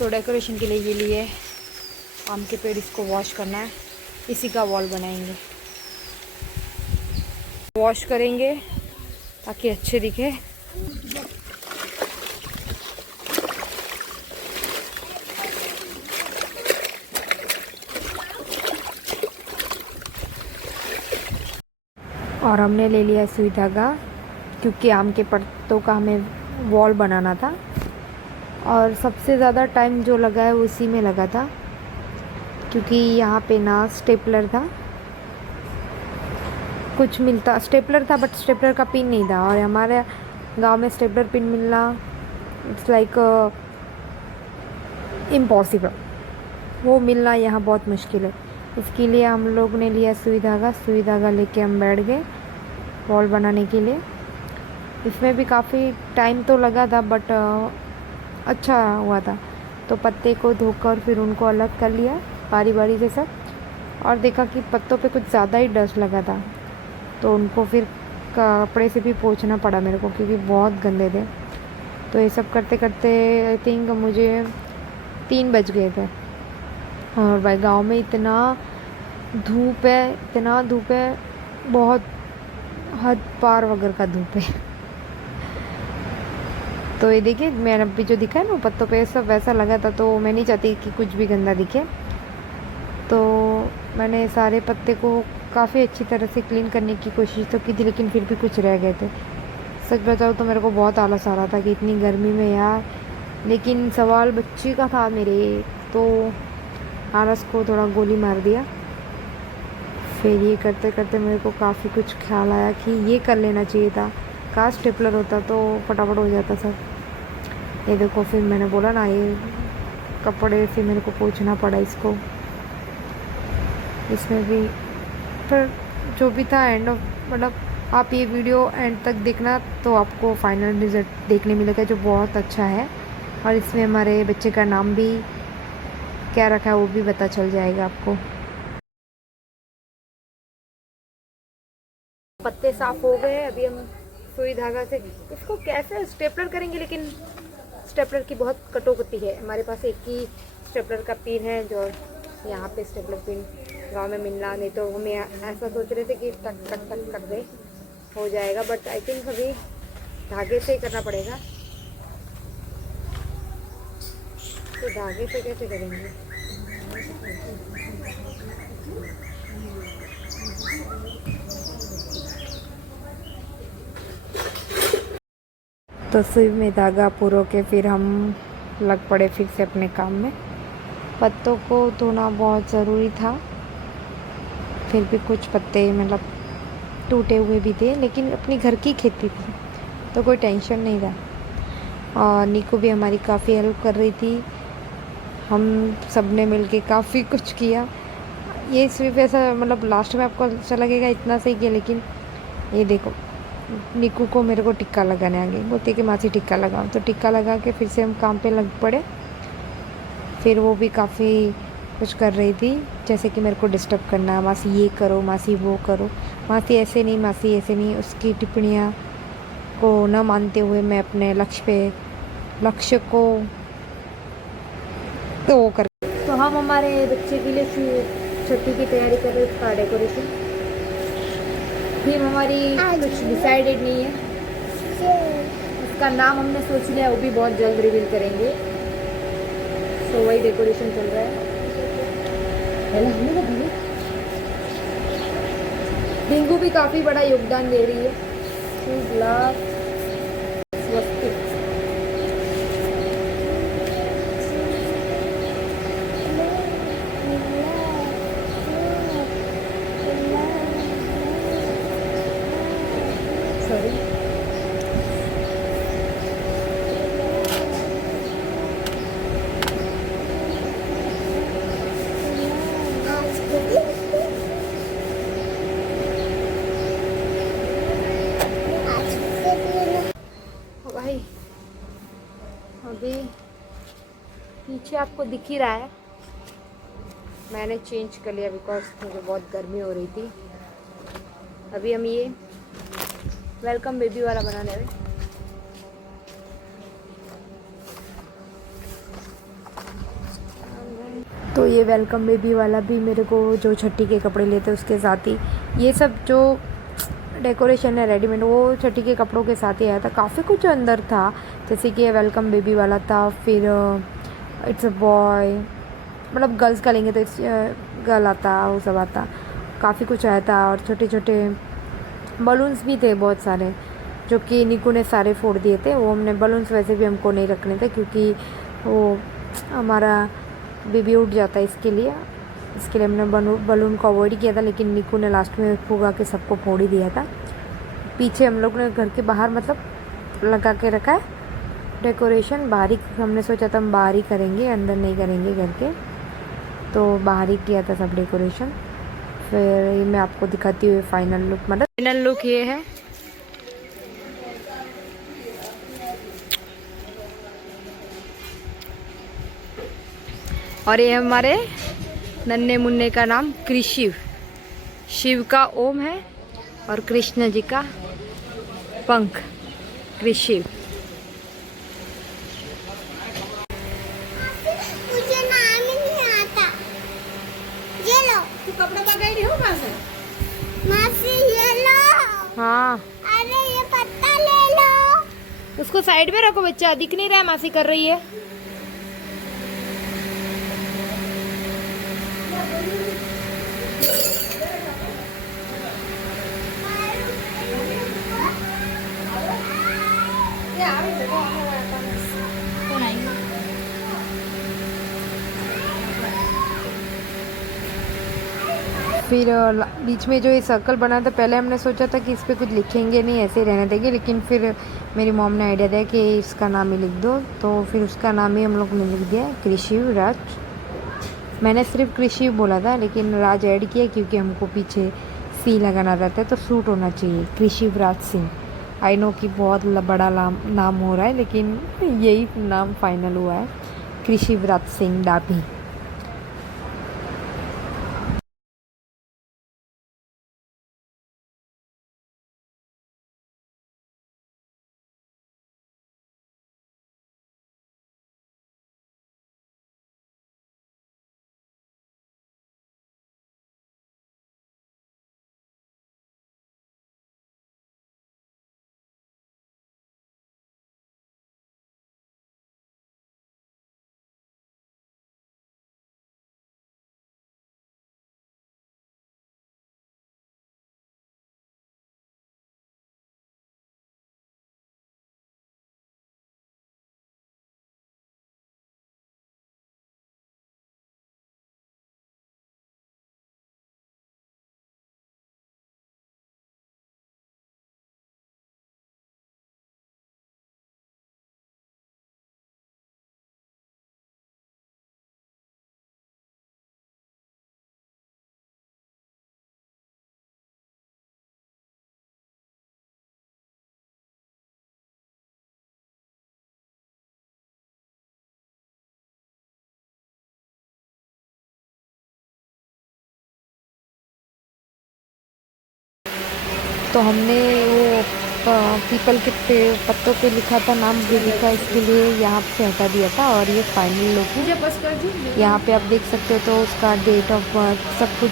तो डेकोरेशन के लिए ये लिए आम के पेड़, इसको वॉश करना है, इसी का वॉल बनाएंगे। वॉश करेंगे ताकि अच्छे दिखे। और हमने ले लिया सुई धागा, क्योंकि आम के पत्तों का हमें वॉल बनाना था। और सबसे ज़्यादा टाइम जो लगा है उसी में लगा था, क्योंकि यहाँ पे ना स्टेपलर था, कुछ मिलता स्टेपलर था बट स्टेपलर का पिन नहीं था। और हमारे गांव में स्टेपलर पिन मिलना इट्स लाइक इम्पॉसिबल, वो मिलना यहाँ बहुत मुश्किल है। इसके लिए हम लोग ने लिया सुई धागा लेके हम बैठ गए वॉल बनाने के लिए। इसमें भी काफ़ी टाइम तो लगा था बट अच्छा हुआ था। तो पत्ते को धोकर फिर उनको अलग कर लिया बारी बारी से सब, और देखा कि पत्तों पे कुछ ज़्यादा ही डस्ट लगा था, तो उनको फिर कपड़े से भी पोंछना पड़ा मेरे को, क्योंकि बहुत गंदे थे। तो ये सब करते करते आई थिंक मुझे 3 बज गए थे। और भाई गांव में इतना धूप है, बहुत हद पार वगैरह का धूप है। तो ये देखिए मैंने अभी जो दिखा है ना पत्तों पे सब वैसा लगा था, तो मैं नहीं चाहती कि कुछ भी गंदा दिखे। तो मैंने सारे पत्ते को काफ़ी अच्छी तरह से क्लीन करने की कोशिश तो की थी, लेकिन फिर भी कुछ रह गए थे। सच बताओ तो मेरे को बहुत आलस आ रहा था कि इतनी गर्मी में यार, लेकिन सवाल बच्चे का था मेरे, तो आलस को थोड़ा गोली मार दिया। फिर ये करते करते मेरे को काफ़ी कुछ ख्याल आया कि ये कर लेना चाहिए था, काश स्टेपलर होता तो फटाफट हो जाता सब। ये देखो फिर मैंने बोला ना, ये कपड़े से मेरे को पोंछना पड़ा इसको। इसमें भी पर जो भी था एंड ऑफ, मतलब आप ये वीडियो एंड तक देखना तो आपको फाइनल रिजल्ट देखने मिलेगा जो बहुत अच्छा है। और इसमें हमारे बच्चे का नाम भी क्या रखा है वो भी पता चल जाएगा आपको। पत्ते साफ हो गए, अभी हम सुई धागा से इसको कैसे स्टेपलर करेंगे, लेकिन स्टेपलर की बहुत कटौती है। हमारे पास एक ही स्टेपलर का पिन है, जो यहाँ पे स्टेपलर पिन गांव में मिलना, नहीं तो हमें ऐसा सोच रहे थे कि टक टक टक कर दे हो जाएगा, बट आई थिंक अभी धागे से ही करना पड़ेगा। तो धागे से कैसे करेंगे? तो सुई में धागा पुरो के फिर हम लग पड़े फिर से अपने काम में। पत्तों को धोना बहुत ज़रूरी था, फिर भी कुछ पत्ते मतलब टूटे हुए भी थे, लेकिन अपनी घर की खेती थी तो कोई टेंशन नहीं था। और नीकू भी हमारी काफ़ी हेल्प कर रही थी, हम सब ने मिल के काफ़ी कुछ किया। ये सिर्फ ऐसा मतलब लास्ट में आपको अच्छा लगेगा इतना सही किया, लेकिन ये देखो नीकू को मेरे को टिक्का लगाने आ गई, बोलती कि मासी टिक्का लगाओ, तो टिक्का लगा के फिर से हम काम पे लग पड़े। फिर वो भी काफ़ी कुछ कर रही थी, जैसे कि मेरे को डिस्टर्ब करना, मासी ये करो, मासी वो करो, मासी ऐसे नहीं, मासी ऐसे नहीं। उसकी टिप्पणियाँ को न मानते हुए मैं अपने लक्ष्य को तो वो कर। तो हम हमारे बच्चे के लिए छुट्टी की तैयारी कर रहे थे, डेकोरेशन थीम हमारी कुछ डिसाइडेड नहीं है, उसका नाम हमने सोच लिया, वो भी बहुत जल्द रिवील करेंगे। तो वही डेकोरेशन चल रहा है। डेंगू भी काफ़ी बड़ा योगदान दे रही है। स्वस्तिक सॉरी भाई, अभी पीछे आपको दिख ही रहा है, मैंने चेंज कर लिया बिकॉज मुझे बहुत गर्मी हो रही थी। अभी हम ये वेलकम बेबी वाला बनाने हैं। तो ये वेलकम बेबी वाला भी मेरे को जो छठी के कपड़े लेते उसके साथ ही ये सब जो डेकोरेशन है रेडीमेड वो छठी के कपड़ों के साथ ही आया था। काफ़ी कुछ अंदर था, जैसे कि ये वेलकम बेबी वाला था, फिर इट्स अ बॉय, मतलब गर्ल्स का लेंगे तो इट्स गर्ल आता, वो सब आता, काफ़ी कुछ आया था। और छोटे छोटे बलून्स भी थे बहुत सारे, जो कि निकू ने सारे फोड़ दिए थे। वो हमने बलून्स वैसे भी हमको नहीं रखने थे क्योंकि वो हमारा बेबी उठ जाता है, इसके लिए हमने बलून को अवॉइड किया था। लेकिन निकू ने लास्ट में फूगा के सबको फोड़ ही दिया था। पीछे हम लोग ने घर के बाहर मतलब लगा के रखा है डेकोरेशन, बाहर ही हमने सोचा था हम बाहर ही करेंगे, अंदर नहीं करेंगे घर के, तो बाहर ही किया था सब डेकोरेशन। फिर ये मैं आपको दिखाती हुई फाइनल लुक, मतलब फाइनल लुक ये है। और ये हमारे नन्हे मुन्ने का नाम कृषिव, शिव का ओम है और कृष्ण जी का पंख, कृषिव। मुझे नाम ही नहीं आता। ये लो, तू कपड़ा पकड़ रही हो मासी? मासी ये लो। हाँ, अरे ये पत्ता ले लो। उसको साइड में रखो, बच्चा दिख नहीं रहा है, मासी कर रही है। फिर बीच में जो ये सर्कल बना था, पहले हमने सोचा था कि इस पर कुछ लिखेंगे नहीं, ऐसे ही रहने देंगे, लेकिन फिर मेरी मॉम ने आइडिया दिया कि इसका नाम ही लिख दो, तो फिर उसका नाम ही हम लोग ने लिख दिया, कृषिव राज। मैंने सिर्फ कृषिव बोला था, लेकिन राज ऐड किया क्योंकि हमको पीछे सी लगाना रहता है तो सूट होना चाहिए, कृषिव राज सिंह। आई नो कि बहुत बड़ा नाम हो रहा है, लेकिन यही नाम फाइनल हुआ है, कृषिव राज सिंह डाभी। तो हमने वो पीपल के पत्तों पे लिखा था नाम, भी लिखा, इसके लिए यहाँ से हटा दिया था। और ये फाइनल लुक है, यहाँ पे आप देख सकते हो तो उसका डेट ऑफ बर्थ सब कुछ